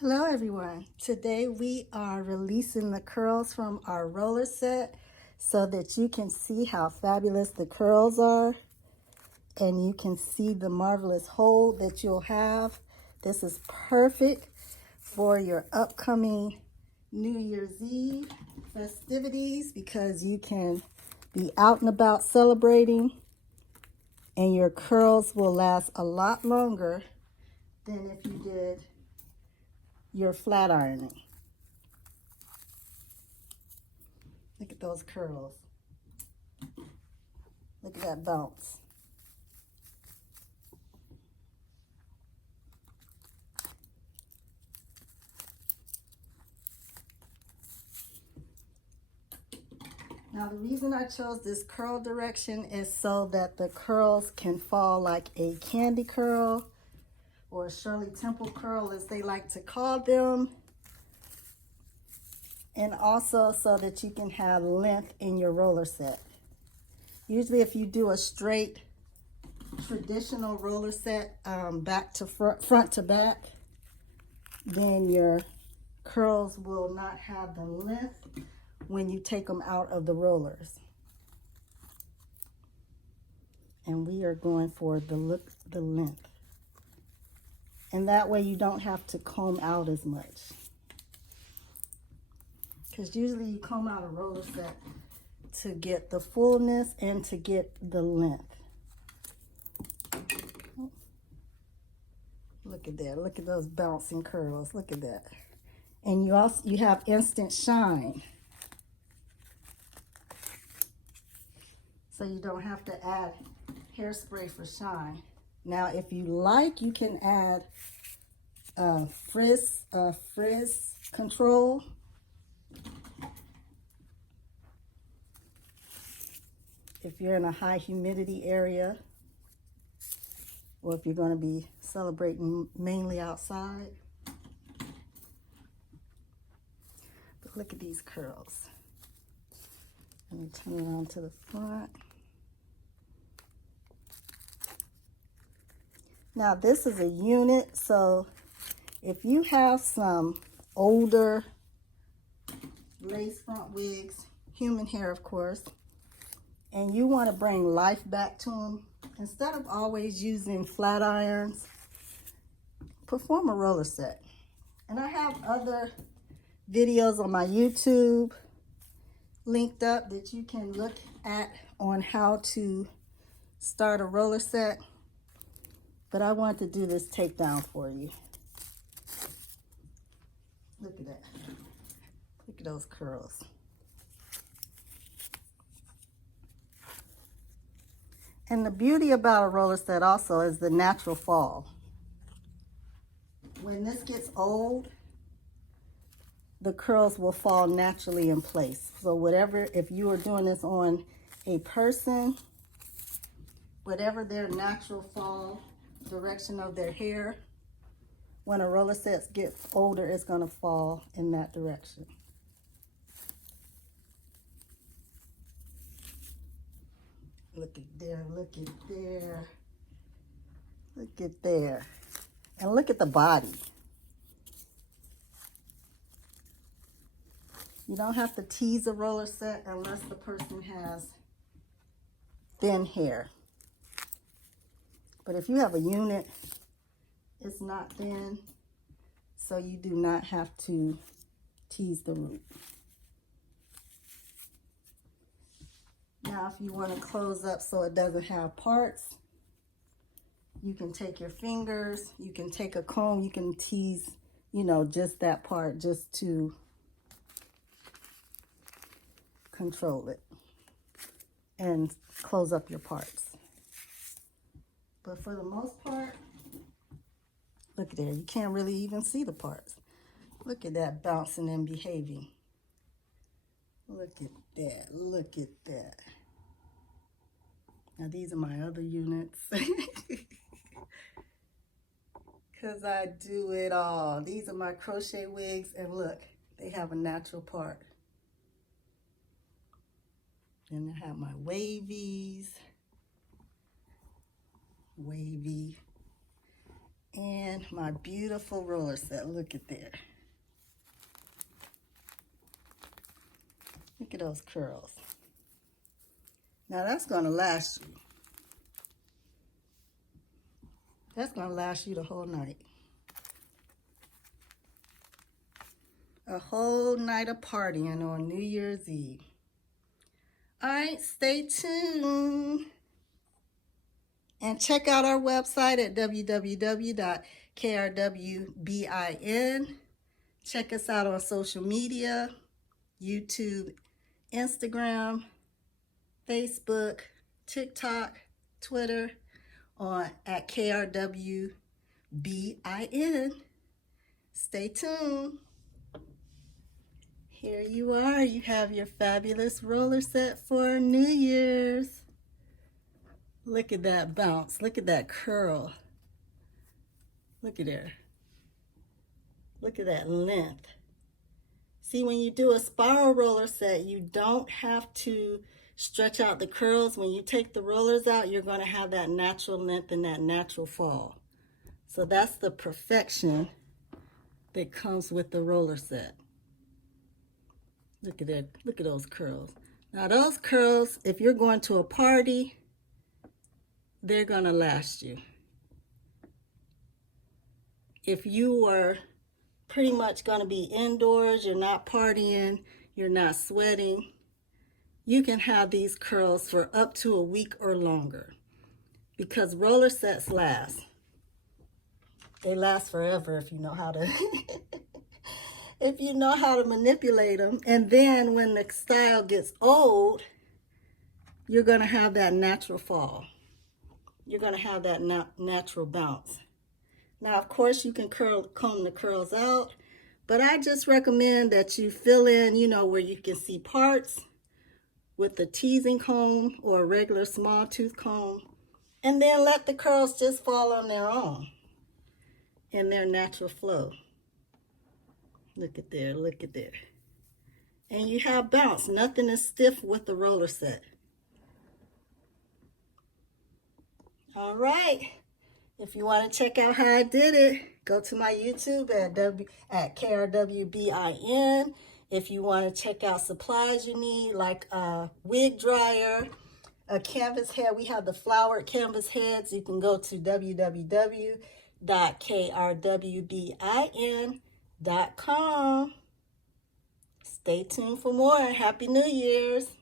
Hello everyone. Today we are releasing the curls from our roller set so that you can see how fabulous the curls are and you can see the marvelous hold that you'll have. This is perfect for your upcoming New Year's Eve festivities because you can be out and about celebrating and your curls will last a lot longer than if you did your flat ironing. Look at those curls. Look at that bounce. Now the reason I chose this curl direction is so that the curls can fall like a candy curl or a Shirley Temple curl as they like to call them. And also so that you can have length in your roller set. Usually if you do a straight traditional roller set back to front to back, then your curls will not have the length when you take them out of the rollers. And we are going for the length. And that way you don't have to comb out as much. Because usually you comb out a roller set to get the fullness and to get the length. Look at that. Look at those bouncing curls. Look at that. And you have instant shine. So you don't have to add hairspray for shine. Now, if you like, you can add Frizz-Control. If you're in a high humidity area, or if you're going to be celebrating mainly outside. But look at these curls. Let me turn around to the front. Now this is a unit, so if you have some older lace front wigs, human hair of course, and you want to bring life back to them, instead of always using flat irons, perform a roller set. And I have other videos on my YouTube linked up that you can look at on how to start a roller set. But I want to do this takedown for you. Look at that. Look at those curls. And the beauty about a roller set also is the natural fall. When this gets old, the curls will fall naturally in place. So whatever, if you are doing this on a person, whatever their natural fall direction of their hair, when a roller set gets older, it's going to fall in that direction. Look at there, look at there, look at there. And look at the body. You don't have to tease a roller set unless the person has thin hair. But if you have a unit, it's not thin, so you do not have to tease the root. Now, if you want to close up so it doesn't have parts, you can take your fingers, you can take a comb, you can tease, you know, just that part just to control it and close up your parts. But for the most part, look at there, you can't really even see the parts. Look at that bouncing and behaving. Look at that, look at that. Now these are my other units. Because I do it all. These are my crochet wigs, and look, they have a natural part. And I have my wavies, wavy, And my beautiful roller set. Look at there. Look at those curls. Now that's going to last you. That's going to last you the whole night. A whole night of partying on New Year's Eve. All right, stay tuned. And check out our website at www.KRWBIN. Check us out on social media, YouTube, Instagram, Facebook, TikTok, Twitter, at KRWBIN. Stay tuned. Here you are. You have your fabulous roller set for New Year's. Look at that bounce. Look at that curl. Look at there. Look at that length. See, when you do a spiral roller set, you don't have to stretch out the curls. When you take the rollers out, you're going to have that natural length and that natural fall. So that's the perfection that comes with the roller set. Look at that. Look at those curls. Now those curls, if you're going to a party, they're going to last you. If you are pretty much going to be indoors, you're not partying, you're not sweating, you can have these curls for up to a week or longer, because roller sets last. They last forever if you know how to if you know how to manipulate them. And then when the style gets old, you're going to have that natural fall. You're going to have that natural bounce. Now, of course, you can comb the curls out, but I just recommend that you fill in, where you can see parts with the teasing comb or a regular small tooth comb, and then let the curls just fall on their own in their natural flow. Look at there, look at there. And you have bounce. Nothing is stiff with the roller set. All right. If you want to check out how I did it, go to my YouTube at KRWBIN. If you want to check out supplies you need, like a wig dryer, a canvas head, we have the flowered canvas heads. You can go to www.krwbin.com. Stay tuned for more. Happy New Year's.